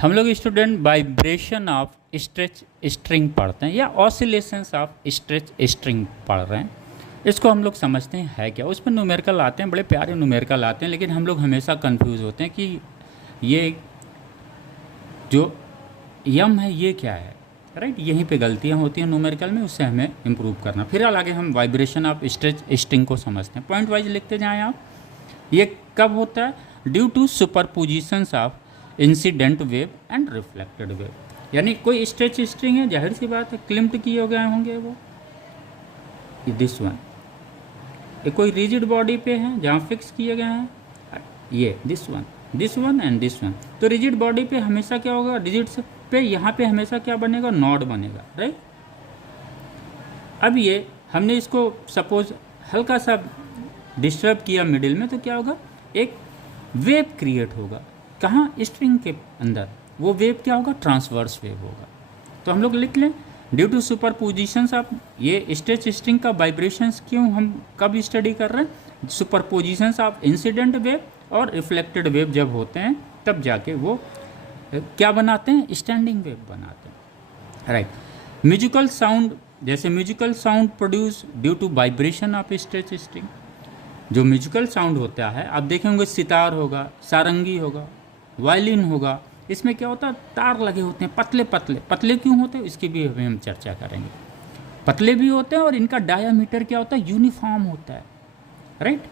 हम लोग student vibration of stretch string पढ़ते हैं या ऑसिलेशंस ऑफ स्ट्रेच स्ट्रिंग पढ़ रहे हैं। इसको हम लोग समझते हैं है क्या। उस पर न्यूमेरिकल आते हैं, बड़े प्यारे न्यूमेरिकल आते हैं, लेकिन हम लोग हमेशा कंफ्यूज होते हैं कि ये जो यम है ये क्या है, राइट। यहीं पे गलतियां होती हैं न्यूमेरिकल में, उससे हमें इम्प्रूव करना। फिर आगे हम वाइब्रेशन ऑफ स्ट्रेच स्ट्रिंग को समझते हैं। पॉइंट वाइज लिखते जाएँ आप। ये कब होता है? Due to superpositions of incident wave and reflected wave. यानी कोई स्ट्रेच स्ट्रिंग है, जाहिर सी बात है क्लिम्प्ड किए हो गए होंगे वो, दिस वन। ये कोई रिजिड बॉडी पे है जहाँ फिक्स किए गए हैं, ये this one and this one. तो रिजिड बॉडी पे हमेशा क्या होगा, रिजिड पे यहाँ पे हमेशा क्या बनेगा, नॉड बनेगा, राइट। अब ये हमने इसको सपोज हल्का सा डिस्टर्ब किया मिडिल में, तो क्या होगा, एक वेव क्रिएट होगा। कहाँ? स्ट्रिंग के अंदर। वो वेव क्या होगा? ट्रांसवर्स वेव होगा। तो हम लोग लिख लें ड्यू टू सुपरपोजिशंस ऑफ, ये स्ट्रेच स्ट्रिंग का वाइब्रेशंस क्यों हम कब स्टडी कर रहे हैं? सुपरपोजिशंस ऑफ इंसिडेंट वेव और रिफ्लेक्टेड वेव जब होते हैं तब जाके वो क्या बनाते हैं? स्टैंडिंग वेव बनाते हैं, राइट। म्यूजिकल साउंड, जैसे musical sound produce due to vibration of stretch string. जो म्यूजिकल साउंड होता है आप देखेंगे, सितार होगा, सारंगी होगा, वायलिन होगा, इसमें क्या होता है, तार लगे होते हैं पतले पतले। पतले क्यों होते हैं इसकी भी अभी हम चर्चा करेंगे। पतले भी होते हैं और इनका डायामीटर क्या होता है, यूनिफॉर्म होता है, राइट।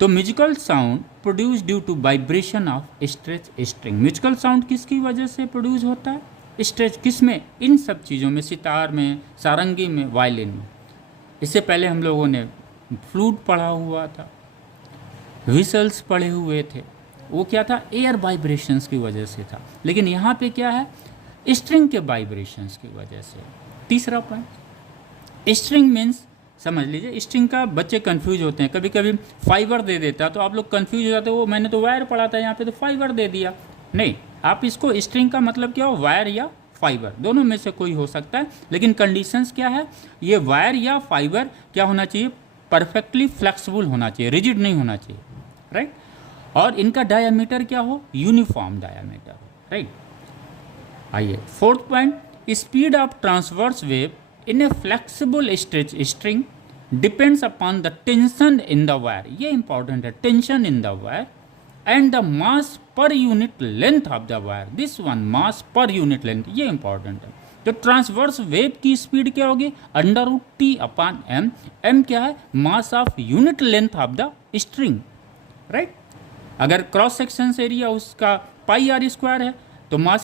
तो musical sound produce due to vibration of stretch string. Musical sound किसकी वजह से प्रोड्यूस होता है? स्ट्रेच किस में? इन सब चीज़ों में, सितार में, सारंगी में, वायलिन में। इससे पहले हम लोगों ने फ्लूट पढ़ा हुआ था, विसल्स पढ़े हुए थे, वो क्या था, एयर वाइब्रेशंस की वजह से था। लेकिन यहाँ पे क्या है, स्ट्रिंग के वाइब्रेशंस की वजह से। तीसरा पॉइंट, स्ट्रिंग मीन्स समझ लीजिए, स्ट्रिंग का बच्चे कंफ्यूज होते हैं, कभी कभी फाइबर दे देता तो आप लोग कंफ्यूज हो जाते हो, वो मैंने तो वायर पढ़ा था, यहाँ पे तो फाइबर दे दिया। नहीं, आप इसको स्ट्रिंग का मतलब क्या हो, वायर या फाइबर, दोनों में से कोई हो सकता है। लेकिन कंडीशंस क्या है, ये वायर या फाइबर क्या होना चाहिए, परफेक्टली फ्लेक्सिबल होना चाहिए, रिजिड नहीं होना चाहिए, राइट। और इनका डायामीटर क्या हो, यूनिफॉर्म डायामीटर, राइट। आइए fourth point, speed of transverse wave in A flexible stretch string depends upon the tension in the wire. ये इंपॉर्टेंट है, tension in the wire and the mass per unit length of the wire. This one, mass per unit length, ये important है। तो transverse wave की speed क्या होगी, √T/m। m क्या है, mass of unit length of the string, right. अगर cross section area उसका πr² है तो मास